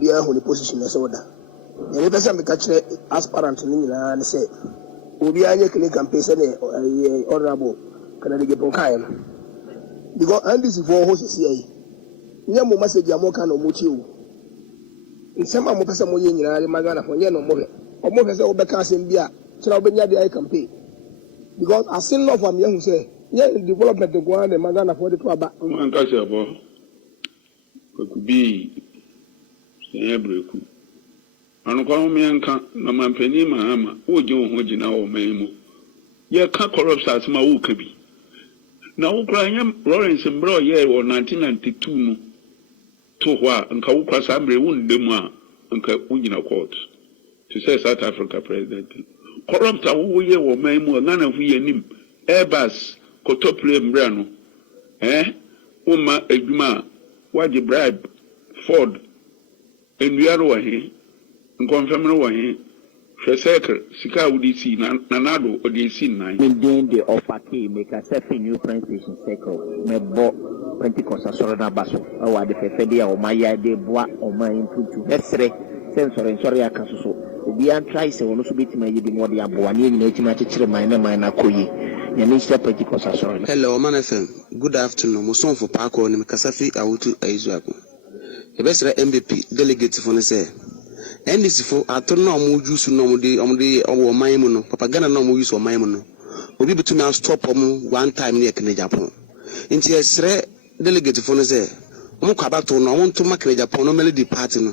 be a whole position as order. And if I catch aspirant and say, will be a clinic campaign, honorable Canadian Ponkayan. Because and this is for horses here. Yamu message Yamoka no Mutu. In some of the Samoyan, Magana for Yano More, or more as Obecas in Bia, Trabenia the campaign. Because I seen love from young say, yeah, development to go on the Magana for the Twaba. Could be every coup. And call me and no man penny, my who don't hold in our memo. Ye can't corrupt as my wookaby. Now, crying Rawlings and Bro, yeah, or 1992 to what and Kawuka Sambre wouldn't demo and Kawuna court to say South Africa president. Corrupt a woo or memo, none of we and him. Airbus, Cotople and Brano. Uma Egma. What you bribe Ford and we are away and confirm away for secret Sika would see Nanado or the scene nine. Maintain the offer key, make a selfie new train station circle, may bought Pentecost Sorona Basso, or the Fedia or Maya de Bois or my input to Hesre, Sensor and Soria Casso. The Antri say, will also be to my eating what the Abuani in 1893 minor Koyi. Hello, Man FM. Good afternoon. Muson for Parko and Mikasafi Autu Aizuaku. The best MVP delegate for the say. And this for I don't know use no day on the or Maimono, Papagana no use or Maimono. Will be between us stop one time near Japan. Into a sre delegate for the say. Mukabato no want to make Japan no melody party.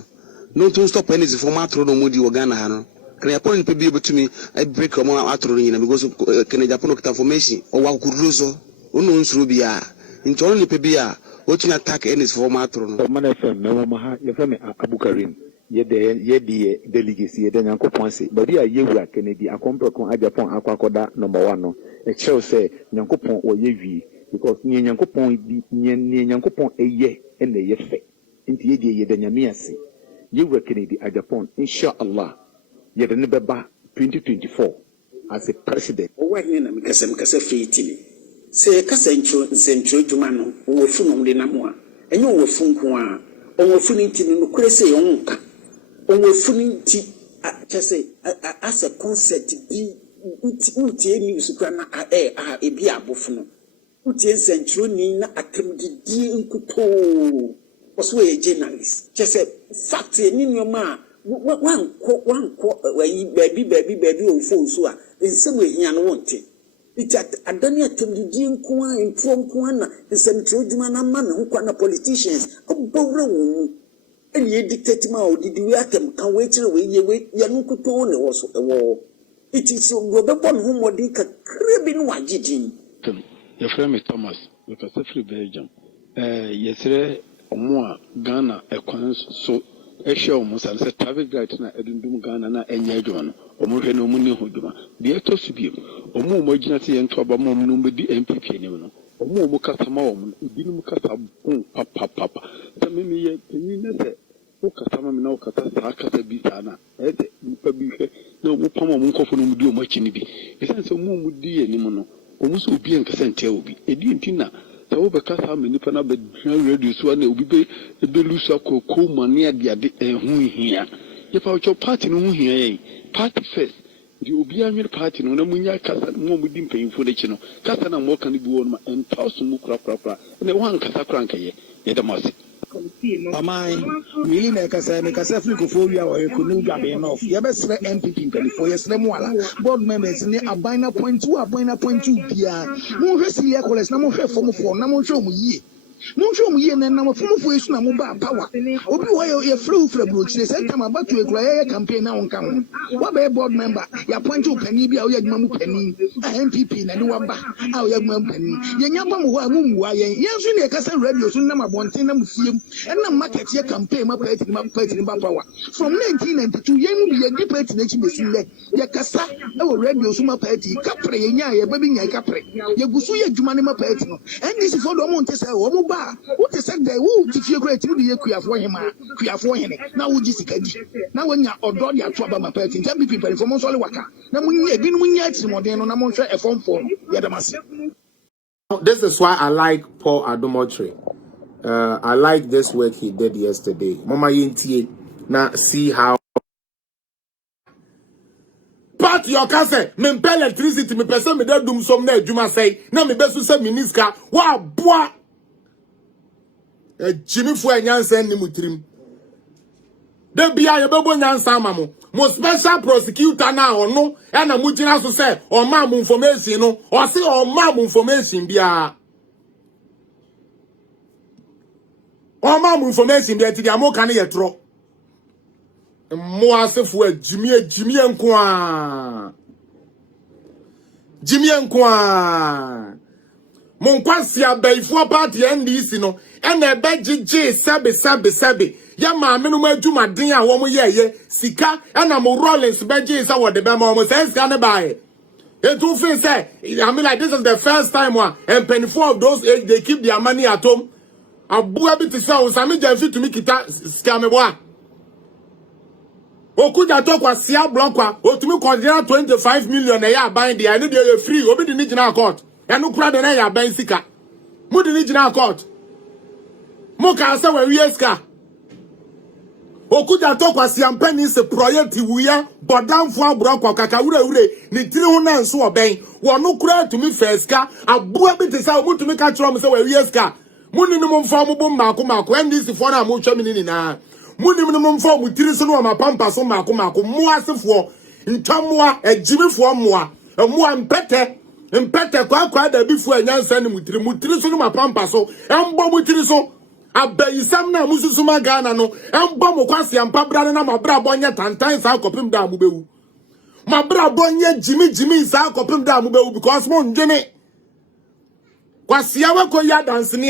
No to stop anything for Matro no Moody or Ghana. Can I point be able to me? I break a more outroing because can I Japan information or Wakuruzo, unknowns Rubia, into only Pebia, what you attack any format. Manafem, no Maha, your family Abukarim, yet the delegacy, then Uncle Ponce, but here you are Kennedy, a compro Japan Aquacoda #1. A show say Yankopon or Yevi, because near Yankopon a ye and the yefe. Into ye than Yamiasi. You were Kennedy at Japan, inshallah. Yet never 2024 as a president. Over here, I'm Casa Fitty. Say Cassandro Jumano, or Funum de Namoa, and you were Funkua, or Funintin no Cressy Onka, or Funinti, just say, as a concert, be Uti music, a Bia Buffalo. Uti Centro Nina, a Kemdi in Kupo, was way a journalist. Just a fact in your ma. One baby or fool, so in some way he unwanted. It's at Adania Temdian Kua in Pronkuana, and some Trojan man who can politicians, a borrow. And ye dictate Mao, did you act them? Can wait till we wait, Yanukutone also a war. It is so Robert whom would make a cribbing wajidin. Your friend is Thomas, with a free Belgium. Yesterday, or more Ghana, a so. Show almost as a traffic light na Edundum Ghana na Enyajon, or more no money Hoduma. The Etos to be, or more marginality and trouble mom number the MPK, or more Mukasama, Dinumukasa, papa. Some me, Penina, Ukasama, no Catasa Bitana, Ed, no Mupama Munkofunum do much in it. It's a moon would be any mono, almost would be in Casantel, a dintina. So because how many pana be reduce one will be a belusa cocoa mania who here. If our party no here, party first. The Obian party no munya casa more within paying for the channel. Casana more can be one and 1,000 mukra, and the one casacranca yet a must. Amai, really make us a Casaficophobia or a canoe enough. You best MPP 24 years, Lemola, board members in a bina point 2, a bina point 2 Pia. No, Hessi Ecoles, no more from 4, no more show me. No show me and number 4 for no mobile power. Open why you're flew for a brooch. They said, I'm about to acquire a campaign now on camera. What by board member? Your point to penny be our young penny, a MPP, and one back, our young penny. Young who are yes, we make us a radio, so number 1 thing, and the market here campaign, my plate in power. From 1992, young be a deep nation is in there. Yakasa, our radio, Suma Petty, Capre, Yaya, baby, Capre, Yagusuya, Jumanima Petty, and this is for the Montes. What is that? Who if you great to be a queer for him? Now, would you see? Now, when you're or your trouble, my parents, tell me people from Monsolwaka. Now, when you have been when you're more than on a monster, a phone for This is why I like Paul Adomotri. I like this work he did yesterday. Mama Yinti, Now see how part your case me pay electricity me person me dey dum som na adwuma say na me besu say miniska wa boa Jimmy fu enyansa ni mutrim de bia ye bebo nyansa amamo mo special prosecutor na ono e na mu gina so say o ma mu information no o say o ma mu information bia o ma mu information bia ti dia mo kan ye tro mo asefo Jimmy enko a Jimmy enko a mon kwasi abaifo party NDC no e na ebegije sebe ya maame no madwumaden a wo mo yeye sika e na mo Rawlings beje say wo de be ma mo say sika ne bae it will feel say I mean like this is the first time one and 24 of those age they keep their money at home abua bi to say o sami janfi to me kita sika me boa okuja to kwasi ablonkwa otumi consider 25 million e ya ban dey no dey free obi di ni gina court e no kura de na ya ban sika mu di ni gina court mo ka say we sika okuja to kwasi ampani se project wuya bodamfo abrokwa kaka wure ni tiri ho na nso oben wo no kura tumi feska abua bi te say o tumi ka kiro mo say we sika mu ni mo mfa mo bom mako NDC for na mo twami ni na munim no mfo mu tiri so no ma pampa so mako mo asefo ntwamoa agimefo moa moa mpete kwa da bifu anyansa ne mu tiri so no ma pampa so embo mu tiri so abayisam na mususuma Ghana no embo mo kwase ampa bra na ma bra bonye tantan sa akopim da mu bewu ma bra bonye jimi sa akopim da mu bewu because mo ndwene Kwasia wako ya dancing ni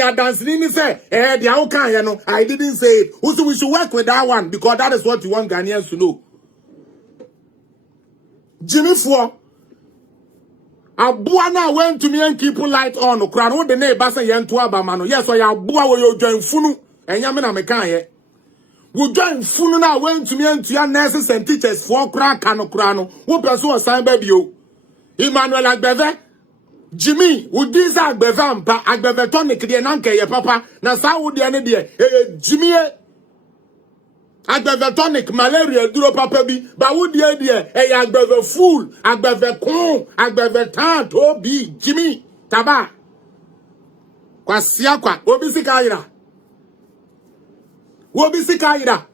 say the how can you know I didn't say it. Also we should work with that one because that is what you want Ghanaians to know. Jimmy for Abuana went to me and keep light on okra no the neighbor say yen to abamano. Yes, so ya abua we you join funu enyame na mekan ye. We join funu na went to me and to your nurses and teachers for okra kanokra no. Wo person assign baby o. Emmanuel Agbeve Jimmy, would this agbevampa, agbevetonic, the nanke, ye papa, na sa would the ane Jimmy agbevetonic, malaria, duro papa bi, but would the idea, agbeve fool, agbeve con, agbevetant, obi, Jimmy, taba. Kwasiakwa, Wobisikaira.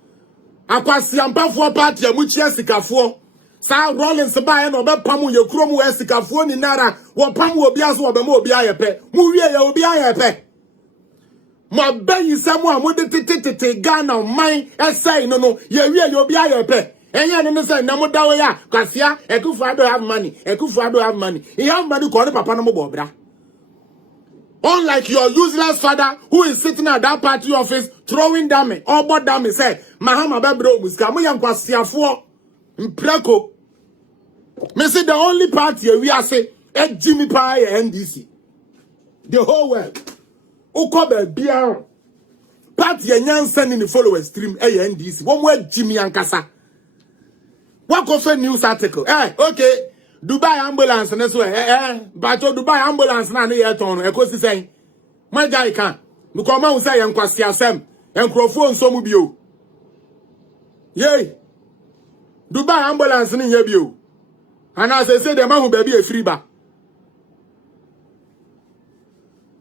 Akwasiampa for party, muchia sikafo. Sa Rawlings ba no be pamu ye krom we sikafo ni nara wo pam wo bia so wo be mo bia ye pe mu wie ye obi aye pe mo be yisamu a mo de tete Ghana man esai no ye wie ye obi aye pe enye no say na mo dawo ya kwasia Ekufuado have money he have money ko ne papa no mo bo bra unlike your useless father who is sitting at that party office throwing down me or board down me say mahama be bro muska mo yan kwasiafo mpreko. Me say the only party we are say Jimmy Pie NDC. The whole world. Ukobe bia party nyansa ni followers stream NDC. One more Jimmy Ankasa. What of news article? Okay. Dubai ambulance and so but Dubai ambulance na na yet on ekosi say my guy can because man say yankwasi asem enkrofo nso mu bio. Yay. Dubai ambulance ni ye bio. And as I say, the man who baby a free ba.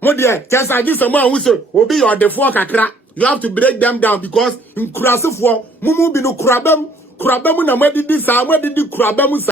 Mo dear, just I give someone who say, "Obi your the four kakra." You have to break them down because in krasifo, mumu bi no krabem na mo didi sa, mo didi krabem sa.